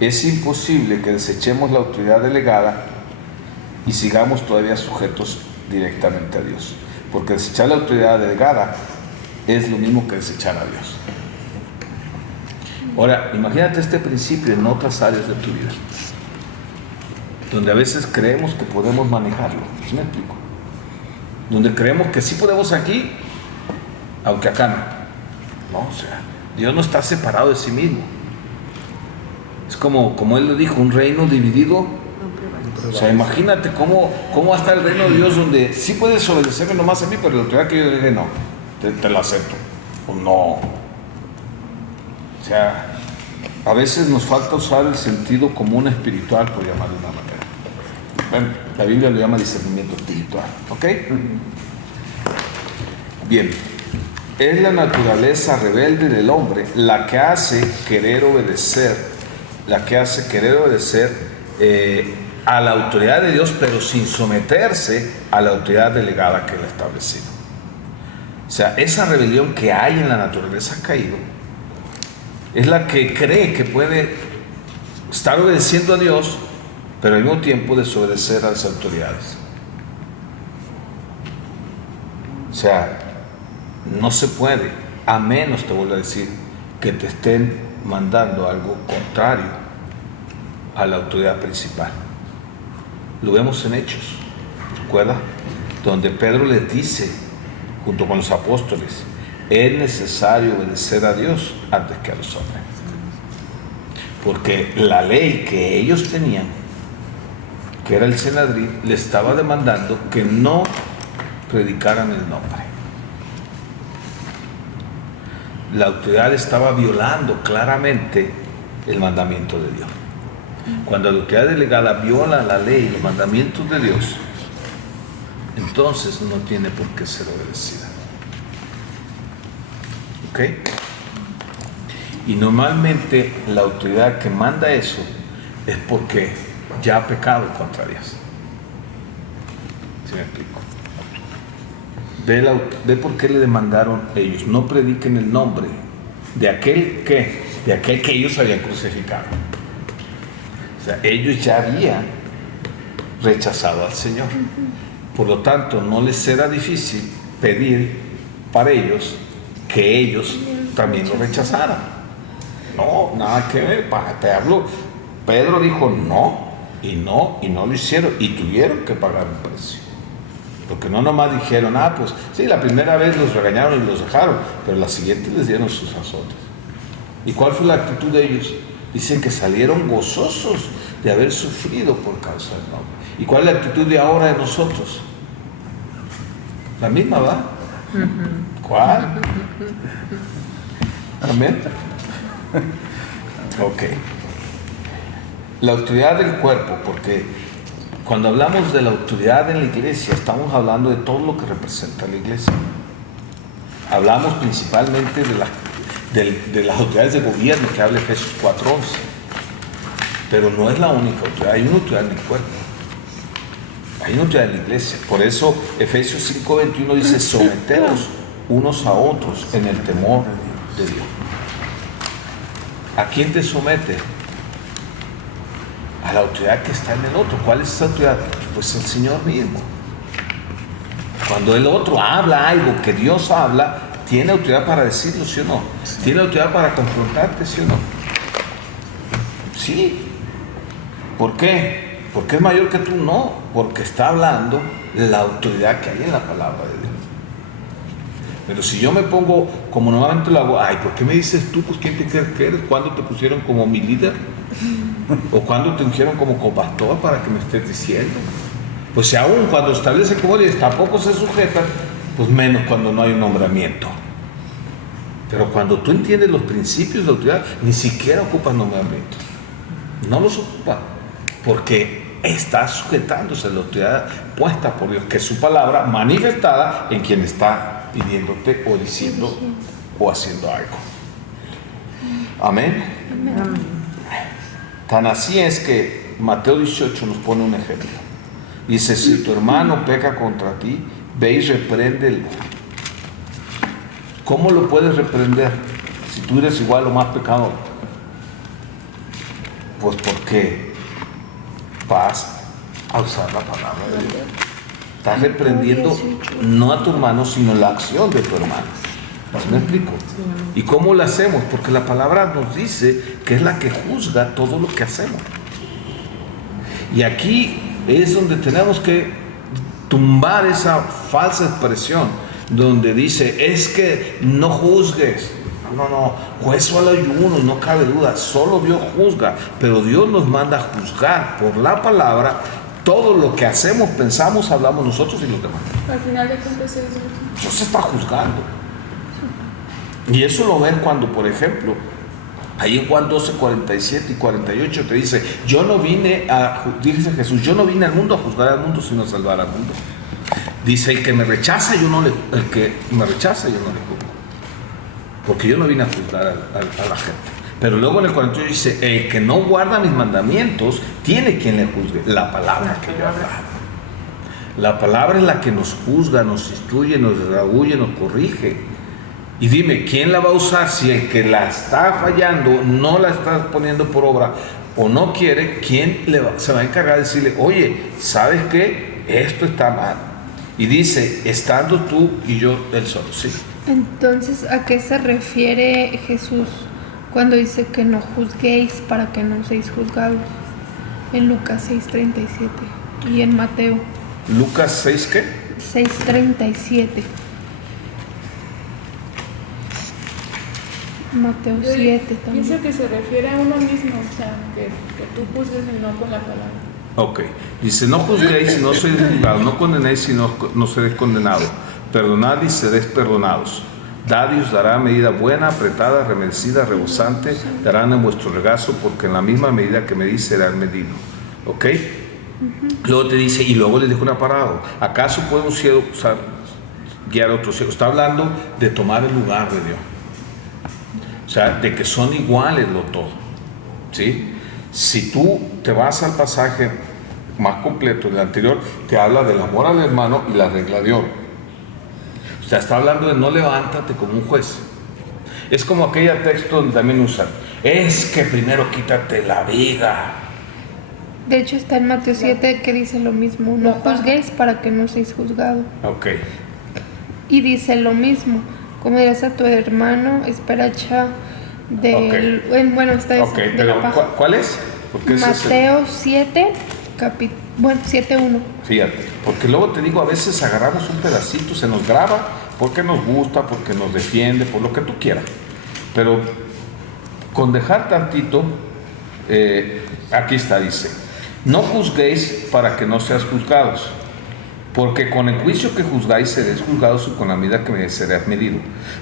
es imposible que desechemos la autoridad delegada y sigamos todavía sujetos directamente a Dios. Porque desechar la autoridad delegada es lo mismo que desechar a Dios. Ahora, imagínate este principio en otras áreas de tu vida, donde a veces creemos que podemos manejarlo. ¿Sí me explico? Donde creemos que sí podemos aquí, aunque acá no. No, o sea, Dios no está separado de sí mismo. Es como Él lo dijo, un reino dividido. O sea, imagínate cómo va a estar el reino de Dios, donde sí puedes obedecerme nomás a mí, pero la autoridad que yo dije, no, te la acepto. O no. O sea, a veces nos falta usar el sentido común espiritual, por llamarlo de una manera. Bueno, la Biblia lo llama discernimiento espiritual, ¿ok? Bien, es la naturaleza rebelde del hombre la que hace querer obedecer, a la autoridad de Dios, pero sin someterse a la autoridad delegada que Él ha establecido. O sea, esa rebelión que hay en la naturaleza caída es la que cree que puede estar obedeciendo a Dios, pero al mismo tiempo desobedecer a las autoridades. O sea, no se puede, a menos, te vuelvo a decir, que te estén mandando algo contrario a la autoridad principal. Lo vemos en Hechos, ¿recuerda? Donde Pedro les dice, junto con los apóstoles, es necesario obedecer a Dios antes que a los hombres. Porque la ley que ellos tenían, que era el Senedrín, le estaba demandando que no predicaran el nombre. La autoridad estaba violando claramente el mandamiento de Dios. Cuando la autoridad delegada viola la ley y los mandamientos de Dios, entonces no tiene por qué ser obedecida. ¿Ok? Y normalmente la autoridad que manda eso es porque ya ha pecado contra Dios. ¿Sí me explico? Ve por qué le demandaron ellos: no prediquen el nombre de aquel que ellos habían crucificado. O sea, ellos ya habían rechazado al Señor. Por lo tanto, no les era difícil pedir para ellos que ellos también lo rechazaran. No, nada que ver. Te hablo. Pedro dijo no, y no lo hicieron, y tuvieron que pagar un precio. Porque no nomás dijeron, pues sí, la primera vez los regañaron y los dejaron, pero la siguiente les dieron sus azotes. ¿Y cuál fue la actitud de ellos? Dicen que salieron gozosos de haber sufrido por causa del nombre. ¿Y cuál es la actitud de ahora de nosotros? La misma, ¿va? ¿Cuál? ¿Amén? Ok. La autoridad del cuerpo, porque cuando hablamos de la autoridad en la iglesia, estamos hablando de todo lo que representa la iglesia. Hablamos principalmente de las autoridades de gobierno que habla Efesios 4:11. Pero no es la única autoridad, hay una autoridad en el cuerpo. Hay una autoridad en la iglesia. Por eso Efesios 5:21 dice: someteos unos a otros en el temor de Dios. ¿A quién te somete? A la autoridad que está en el otro. ¿Cuál es esa autoridad? Pues el Señor mismo. Cuando el otro habla algo que Dios habla, ¿tiene autoridad para decirlo, sí o no? ¿Tiene autoridad para confrontarte, sí o no? Sí. ¿Por qué? ¿Porque es mayor que tú? No. Porque está hablando de la autoridad que hay en la palabra de Dios. Pero si yo me pongo como normalmente lo hago, ¿por qué me dices tú? Pues ¿quién te crees que eres? ¿Cuándo te pusieron como mi líder? ¿O cuándo te ungieron como copastor para que me estés diciendo? Pues si aún cuando establece como líderes tampoco se sujetan, pues menos cuando no hay un nombramiento. Pero cuando tú entiendes los principios de autoridad, ni siquiera ocupas nombramiento. No los ocupa, porque está sujetándose a la autoridad puesta por Dios, que es su palabra manifestada en quien está pidiéndote o diciendo o haciendo algo. Amén. Tan así es que Mateo 18 nos pone un ejemplo. Dice, si tu hermano peca contra ti, ve y repréndelo. ¿Cómo lo puedes reprender si tú eres igual o más pecador? Pues porque vas a usar la palabra de Dios. Estás reprendiendo no a tu hermano, sino la acción de tu hermano. ¿Sí me explico? ¿Y cómo lo hacemos? Porque la palabra nos dice que es la que juzga todo lo que hacemos. Y aquí es donde tenemos que tumbar esa falsa expresión donde dice, es que no juzgues. No, juez solo hay uno y no cabe duda, solo Dios juzga, pero Dios nos manda a juzgar por la palabra todo lo que hacemos, pensamos, hablamos nosotros y los demás. Al final de cuentas es eso. Dios se está juzgando. Y eso lo ves cuando, por ejemplo, ahí en Juan 12, 47 y 48 te dice, dice Jesús, yo no vine al mundo a juzgar al mundo, sino a salvar al mundo. Dice, el que me rechaza, yo no le juzgo. Porque yo no vine a juzgar a la gente. Pero luego en el 48 dice, el que no guarda mis mandamientos, tiene quien le juzgue. La palabra que yo hablo. La palabra es la que nos juzga, nos instruye, nos redarguye, nos corrige. Y dime, ¿quién la va a usar si el que la está fallando, no la está poniendo por obra o no quiere? ¿Quién se va a encargar de decirle, oye, ¿sabes qué? Esto está mal. Y dice, estando tú y yo él solo, ¿sí? Entonces, ¿a qué se refiere Jesús cuando dice que no juzguéis para que no seáis juzgados? En Lucas 6:37 y en Mateo. ¿Lucas 6 qué? 6:37. Mateo 7 también. Pienso que se refiere a uno mismo, o sea, que tú juzgues y no con la palabra. Ok, dice, no juzguéis y no seréis juzgados, no condenéis y no seréis condenados, perdonad y seréis perdonados, dad y os dará medida buena, apretada, remecida, rebosante, darán en vuestro regazo, porque en la misma medida que medís será medido. Ok, luego te dice, y luego les dijo una parada, ¿acaso puede un ciego guiar a otro ciego? Está hablando de tomar el lugar de Dios, o sea, de que son iguales los dos, ¿sí? Si tú te vas al pasaje más completo del anterior, te habla del amor al hermano y la regla de oro. O sea, está hablando de no levántate como un juez. Es como aquel texto donde también usan, es que primero quítate la viga. De hecho está en Mateo 7 que dice lo mismo, no juzguéis para que no seáis juzgados. Ok. Y dice lo mismo, como dirás a tu hermano, esperacha del... Okay. Bueno, esta es okay, pero ¿cuál es? Porque Mateo 7, 7:1. Fíjate, porque luego te digo, a veces agarramos un pedacito, se nos graba, porque nos gusta, porque nos defiende, por lo que tú quieras. Pero con dejar tantito, aquí está, dice, no juzguéis para que no seas juzgados, porque con el juicio que juzgáis seréis juzgados y con la medida que serás medido.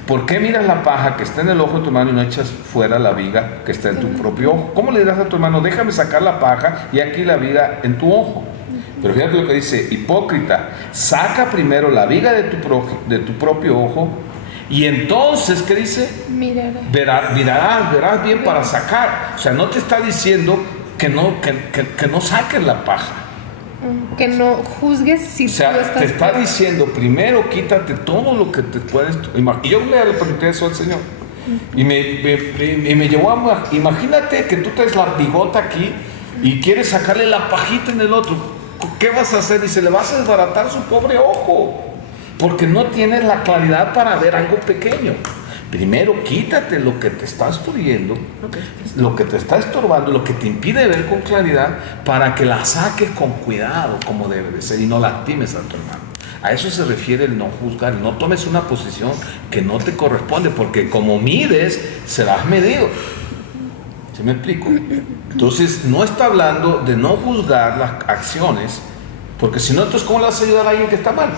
¿Por qué miras la paja que está en el ojo de tu hermano y no echas fuera la viga que está en tu propio ojo? ¿Cómo le dirás a tu hermano, déjame sacar la paja y aquí la viga en tu ojo? Pero fíjate lo que dice, hipócrita, saca primero la viga de tu propio ojo y entonces, ¿qué dice? Verás bien para sacar. O sea, no te está diciendo que no saques la paja. Que no juzgues si o sea, tú estás... te está diciendo, primero quítate todo lo que te puedes... Y yo le pregunté eso al Señor. Y me llevó a... Imagínate que tú traes la bigota aquí y quieres sacarle la pajita en el otro. ¿Qué vas a hacer? Dice, le vas a desbaratar su pobre ojo. Porque no tienes la claridad para ver algo pequeño. Primero quítate lo que te está obstruyendo, lo que te está estorbando, lo que te impide ver con claridad, para que la saques con cuidado, como debe de ser, y no lastimes a tu hermano. A eso se refiere el no juzgar. No tomes una posición que no te corresponde, porque como mides, serás medido. ¿Sí me explico? Entonces, no está hablando de no juzgar las acciones, porque si no, entonces, ¿cómo le vas a ayudar a alguien que está mal?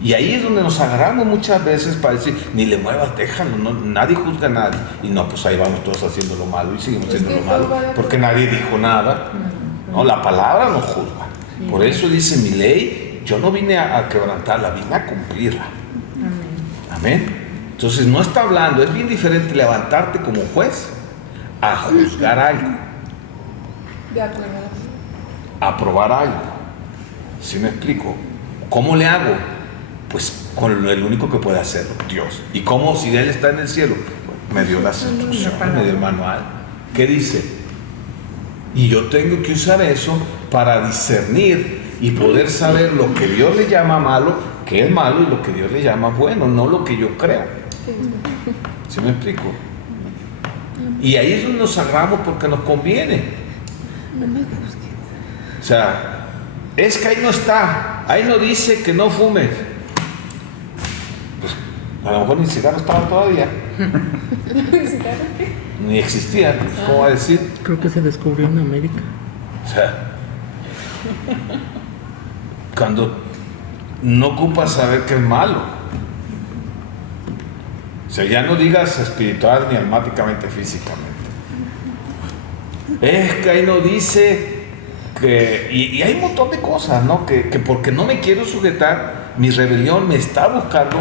Y ahí es donde nos agarramos muchas veces para decir, ni le muevas, déjalo, no, nadie juzga a nadie. Y no, pues ahí vamos todos haciendo lo malo y seguimos haciendo lo malo, porque nadie dijo nada. No, la palabra nos juzga. Por eso dice mi ley, yo no vine a quebrantarla, vine a cumplirla. Amén. Entonces no está hablando, es bien diferente levantarte como juez a juzgar algo, De acuerdo. a probar algo. ¿Sí me explico? ¿Cómo le hago? Pues con el único que puede hacerlo, Dios. ¿Y cómo? Si Él está en el cielo, me dio las instrucciones, me dio el manual. ¿Qué dice? Y yo tengo que usar eso para discernir y poder saber lo que Dios le llama malo, que es malo, y lo que Dios le llama bueno, no lo que yo creo. ¿Sí me explico? Y ahí es donde nos agarramos porque nos conviene. No me juzgues. O sea, es que ahí no está, ahí no dice que no fumes. Pues a lo mejor ni cigarro estaba todavía. ¿Cigarro qué? Ni existía, ¿cómo va a decir? Creo que se descubrió en América. O sea, cuando no ocupas saber que es malo. O sea, ya no digas espiritual ni almáticamente, físicamente. Es que ahí no dice que... Y hay un montón de cosas, ¿no? Que porque no me quiero sujetar, mi rebelión me está buscando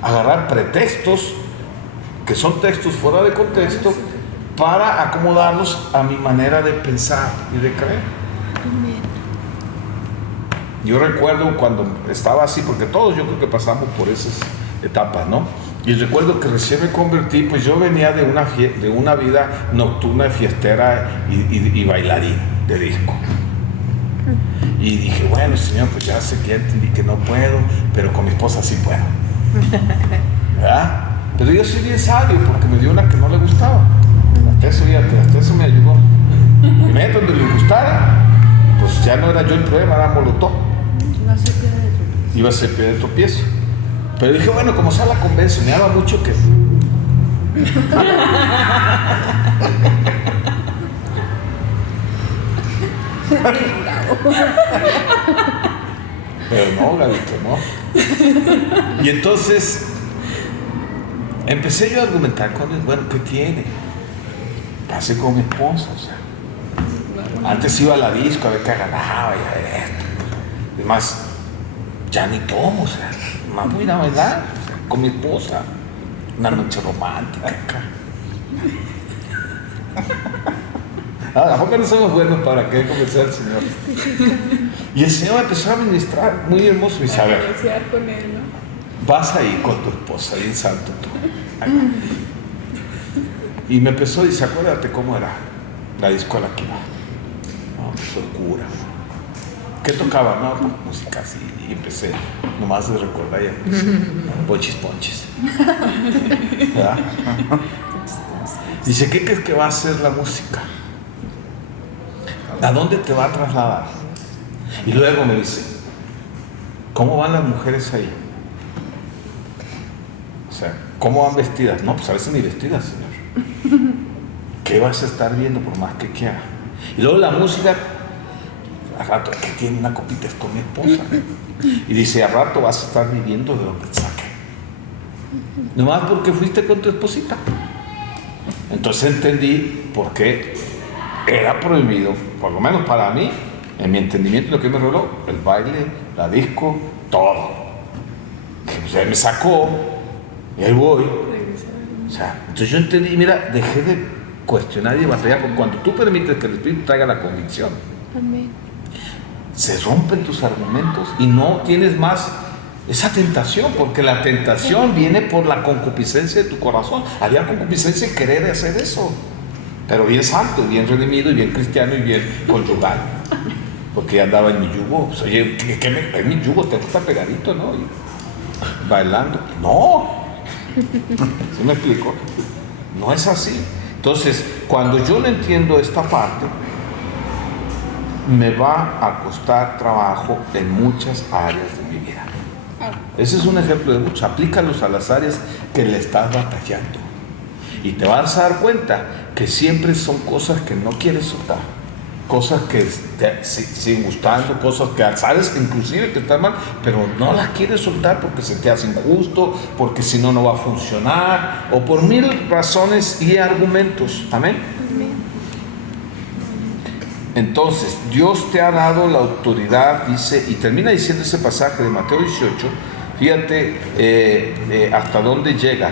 agarrar pretextos, que son textos fuera de contexto, para acomodarlos a mi manera de pensar y de creer. Yo recuerdo cuando estaba así, porque todos yo creo que pasamos por esas etapas, ¿no? Y recuerdo que recién me convertí, pues yo venía de una vida nocturna, fiestera y bailarín de disco. Y dije, bueno, Señor, pues ya sé que ya entendí que no puedo, pero con mi esposa sí puedo. ¿Verdad? Pero yo soy bien sabio porque me dio una que no le gustaba. Hasta eso me ayudó. Y me donde le gustara, pues ya no era yo el problema, era Molotov. Iba a ser pie de tropiezo. Pero dije, bueno, como sea la convenzo, me daba mucho que... Pero no, Gabito, no. Y entonces empecé yo a argumentar con él, bueno, ¿qué tiene? Pasé con mi esposa, o sea. Antes iba a la disco a ver qué agarraba y a ver esto. Además, ya ni tomo, o sea, más voy a ir a bailar, o sea, con mi esposa. Una noche romántica acá. ¿A poco no somos buenos para qué convencer al Señor? Y el Señor empezó a ministrar muy hermoso. Y dice, a ver, con él, ¿no? vas ahí con tu esposa, bien santo tú. Acá. Y me empezó y dice, acuérdate cómo era la disco a la que iba. No, pues oscura. ¿Qué tocaba? No, pues música así. Y empecé, nomás de recordar ya, pues, ponches. ¿Verdad? Dice, ¿qué crees que va a hacer la música? ¿A dónde te va a trasladar? Y luego me dice, ¿cómo van las mujeres ahí? O sea, ¿cómo van vestidas? No, pues a veces ni vestidas, Señor. ¿Qué vas a estar viendo por más que quiera? Y luego la música, a rato, que tiene una copita con mi esposa. Y dice, a rato vas a estar viviendo de donde te saque. Nomás porque fuiste con tu esposita. Entonces entendí por qué era prohibido, por lo menos para mí, en mi entendimiento, lo que me reveló, el baile, la disco, todo. O sea, me sacó y ahí voy. O sea, entonces yo entendí, mira, dejé de cuestionar y batallar, porque cuando tú permites que el Espíritu traiga la convicción, Amén. se rompen tus argumentos y no tienes más esa tentación, porque la tentación viene por la concupiscencia de tu corazón. Había concupiscencia en querer hacer eso, pero bien santo, bien redimido y bien cristiano y bien conyugal, porque ya andaba en mi yugo. Pues, oye, en mi yugo tengo que estar pegadito, ¿no? Y bailando. No. ¿Sí me explico? No es así. Entonces, cuando yo no entiendo esta parte, me va a costar trabajo en muchas áreas de mi vida. Ese es un ejemplo de muchos. Aplícalos a las áreas que le estás batallando. Y te vas a dar cuenta que siempre son cosas que no quieres soltar. Cosas que te siguen gustando, cosas que sabes inclusive que están mal, pero no las quieres soltar porque se te hace injusto, porque si no, no va a funcionar, o por mil razones y argumentos. Amén. Entonces, Dios te ha dado la autoridad, dice, y termina diciendo ese pasaje de Mateo 18, fíjate hasta dónde llega.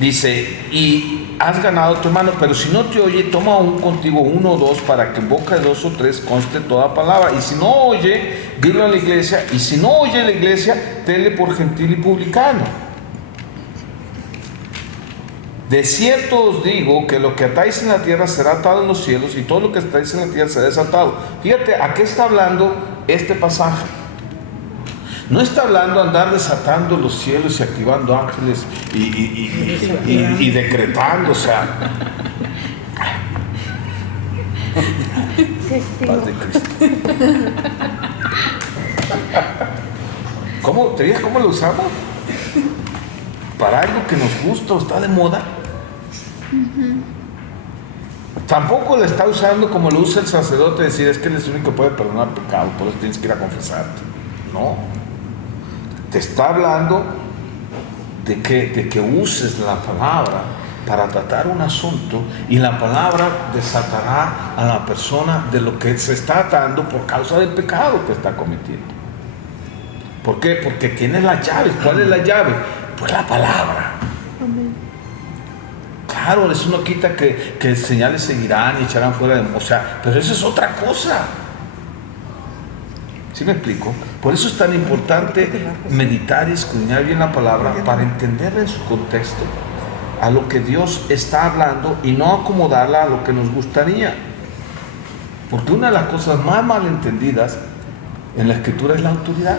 Dice, y has ganado a tu hermano, pero si no te oye, toma aún contigo 1 o 2, para que en boca de 2 o 3 conste toda palabra. Y si no oye, dilo a la iglesia, y si no oye la iglesia, tenle por gentil y publicano. De cierto os digo que lo que atáis en la tierra será atado en los cielos, y todo lo que atáis en la tierra será desatado. Fíjate, ¿a qué está hablando este pasaje? No está hablando de andar desatando los cielos y activando ángeles y decretando, o sea. Paz de Cristo. ¿Cómo? ¿Te digas cómo lo usamos? Para algo que nos gusta o está de moda. Tampoco lo está usando como lo usa el sacerdote, decir es que él es el único que puede perdonar pecado, por eso tienes que ir a confesarte. No. Te está hablando de que uses la palabra para tratar un asunto, y la palabra desatará a la persona de lo que se está atando por causa del pecado que está cometiendo. ¿Por qué? Porque tiene la llave. ¿Cuál es la llave? Pues la palabra. Amén. Claro, eso no quita que señales seguirán y echarán fuera de... O sea, pero eso es otra cosa. ¿Sí me explico? Por eso es tan importante meditar y escudriñar bien la palabra para entenderla en su contexto, a lo que Dios está hablando, y no acomodarla a lo que nos gustaría. Porque una de las cosas más malentendidas en la Escritura es la autoridad.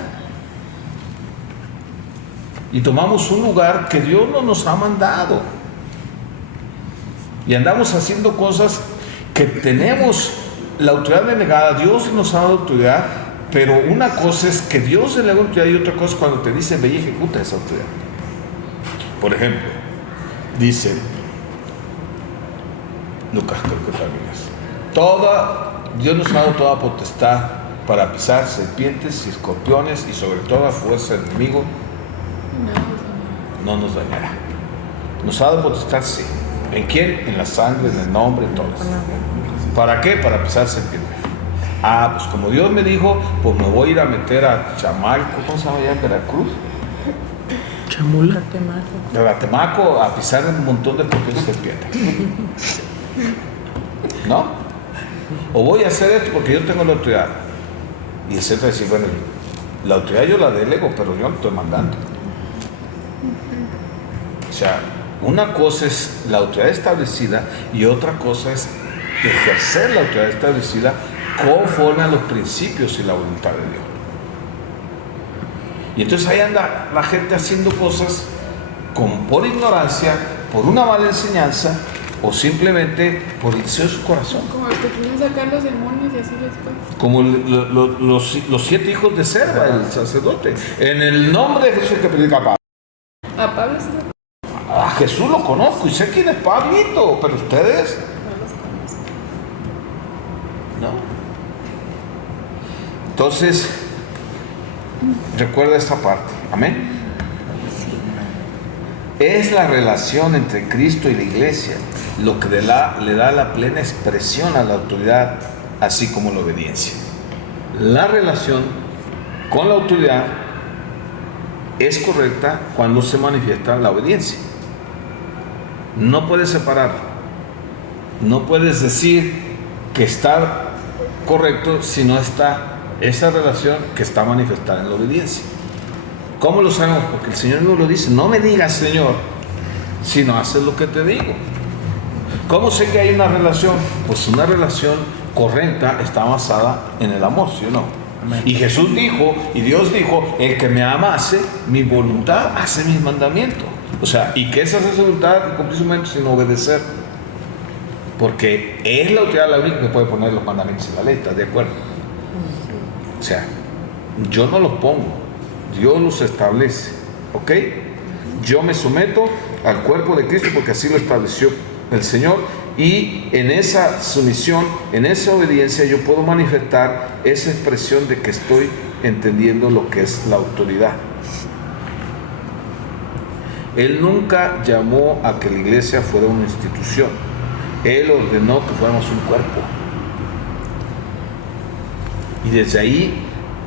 Y tomamos un lugar que Dios no nos ha mandado. Y andamos haciendo cosas que tenemos la autoridad denegada. Dios nos ha dado autoridad. Pero una cosa es que Dios le da autoridad, y otra cosa es cuando te dice ve y ejecuta esa autoridad. Por ejemplo, dice Lucas, creo que también es, Dios nos ha dado toda potestad para pisar serpientes y escorpiones, y sobre toda fuerza del enemigo no nos dañará. Nos ha dado potestad, sí. ¿En quién? En la sangre, en el nombre, en todas. ¿Para qué? Para pisar serpientes. Ah, pues como Dios me dijo, pues me voy a ir a meter a Chamalco, ¿cómo se llama allá en Veracruz? Chamula. A Temaco, a pisar un montón de escorpiones y serpientes. ¿No? O voy a hacer esto porque yo tengo la autoridad. Y el centro dice, bueno, la autoridad yo la delego, pero yo no estoy mandando. O sea, una cosa es la autoridad establecida, y otra cosa es ejercer la autoridad establecida conforme a los principios y la voluntad de Dios. Y entonces ahí anda la gente haciendo cosas por ignorancia, por una mala enseñanza, o simplemente por el deseo de su corazón. Como el que quieren sacar los demonios y así les fue. Como los 7 hijos de Serva, el sacerdote. En el nombre de Jesús que predica Pablo. A Pablo sí A Jesús lo conozco y sé quién es Pablito, pero ustedes no los conozco. no. Entonces, recuerda esta parte. Amén. Es la relación entre Cristo y la iglesia lo que le da la plena expresión a la autoridad, así como la obediencia. La relación con la autoridad es correcta cuando se manifiesta la obediencia. No puedes separarlo. No puedes decir que está correcto si no está esa relación que está manifestada en la obediencia. ¿Cómo lo sabemos? Porque el Señor nos lo dice. No me digas, Señor, si no haces lo que te digo. ¿Cómo sé que hay una relación? Pues una relación correcta está basada en el amor, ¿sí o no? Amén. Y Jesús dijo, y Dios dijo, el que me ama hace mi voluntad, hace mis mandamientos. O sea, ¿y qué es hacer su voluntad y cumplir su mandamiento sin obedecer? Porque es la autoridad la única que puede poner los mandamientos en la ley, ¿estás de acuerdo? O sea, yo no los pongo, Dios los establece, ¿ok? Yo me someto al cuerpo de Cristo porque así lo estableció el Señor, y en esa sumisión, en esa obediencia, yo puedo manifestar esa expresión de que estoy entendiendo lo que es la autoridad. Él nunca llamó a que la iglesia fuera una institución. Él ordenó que fuéramos un cuerpo. Y desde ahí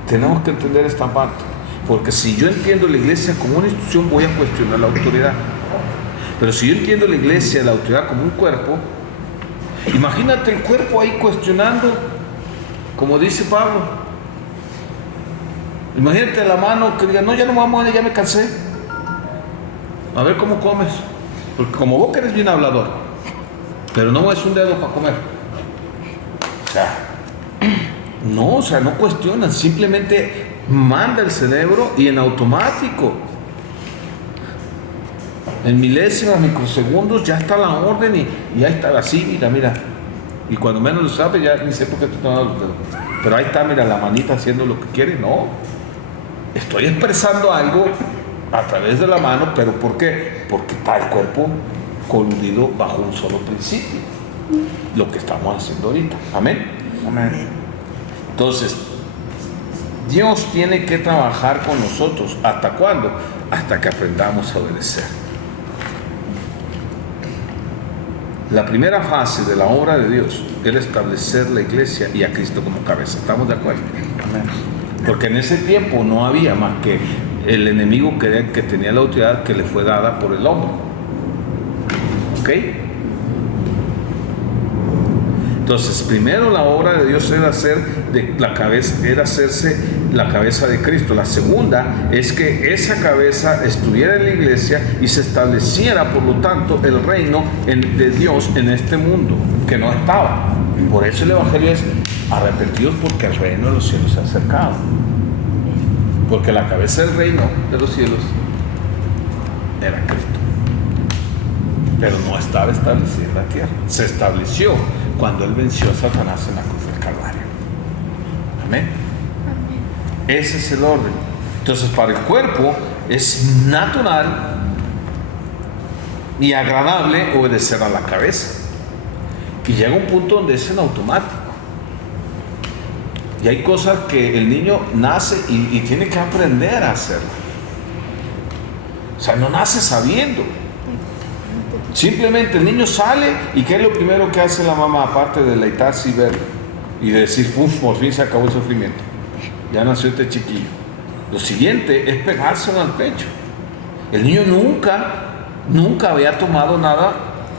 tenemos que entender esta parte. Porque si yo entiendo la iglesia como una institución, voy a cuestionar la autoridad. Pero si yo entiendo la iglesia, la autoridad como un cuerpo, imagínate el cuerpo ahí cuestionando, como dice Pablo. Imagínate la mano que diga, no, ya no vamos, ya me cansé. A ver cómo comes. Porque como vos que eres bien hablador, pero no mueves un dedo para comer. O sea, no cuestionan, simplemente manda el cerebro y en automático, en milésimas, microsegundos, ya está la orden y ya está así, mira. Y cuando menos lo sabes, ya ni sé por qué te tomas los dedos. Pero ahí está, mira, la manita haciendo lo que quiere. No, estoy expresando algo a través de la mano, pero ¿por qué? Porque está el cuerpo coludido bajo un solo principio. Lo que estamos haciendo ahorita. Amén. Amén. Entonces, Dios tiene que trabajar con nosotros. ¿Hasta cuándo? Hasta que aprendamos a obedecer. La primera fase de la obra de Dios era establecer la iglesia y a Cristo como cabeza. ¿Estamos de acuerdo? Amén. Porque en ese tiempo no había más que el enemigo que tenía la autoridad que le fue dada por el hombre. ¿Ok? Entonces, primero la obra de Dios era hacerse la cabeza de Cristo. La segunda es que esa cabeza estuviera en la iglesia y se estableciera, por lo tanto, el reino de Dios en este mundo, que no estaba. Por eso el Evangelio es arrepentidos porque el reino de los cielos se ha acercado. Porque la cabeza del reino de los cielos era Cristo. Pero no estaba establecida en la tierra. Se estableció cuando Él venció a Satanás en la cruz del Calvario. Amén. Ese es el orden. Entonces, para el cuerpo es natural y agradable obedecer a la cabeza. Y llega un punto donde es en automático. Y hay cosas que el niño nace y tiene que aprender a hacerlo. O sea, no nace sabiendo. Simplemente el niño sale y ¿qué es lo primero que hace la mamá? Aparte de deleitarse y verlo y de decir, ¡puf! Por fin se acabó el sufrimiento. Ya nació este chiquillo. Lo siguiente es pegárselo al pecho. El niño nunca había tomado nada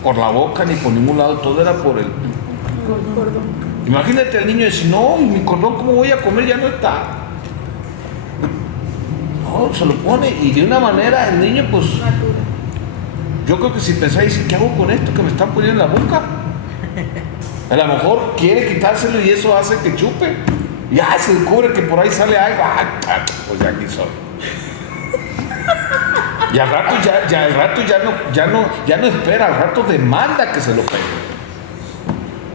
por la boca ni por ningún lado. Todo era por el Cordón. Imagínate al niño decir, no, mi cordón, ¿cómo voy a comer? Ya no está. No, se lo pone y de una manera el niño, pues, yo creo que si pensáis, ¿qué hago con esto que me están poniendo en la boca? A lo mejor quiere quitárselo y eso hace que chupe. Ya se descubre que por ahí sale algo. Pues ya aquí soy. Y al rato ya no espera, al rato demanda que se lo pegue.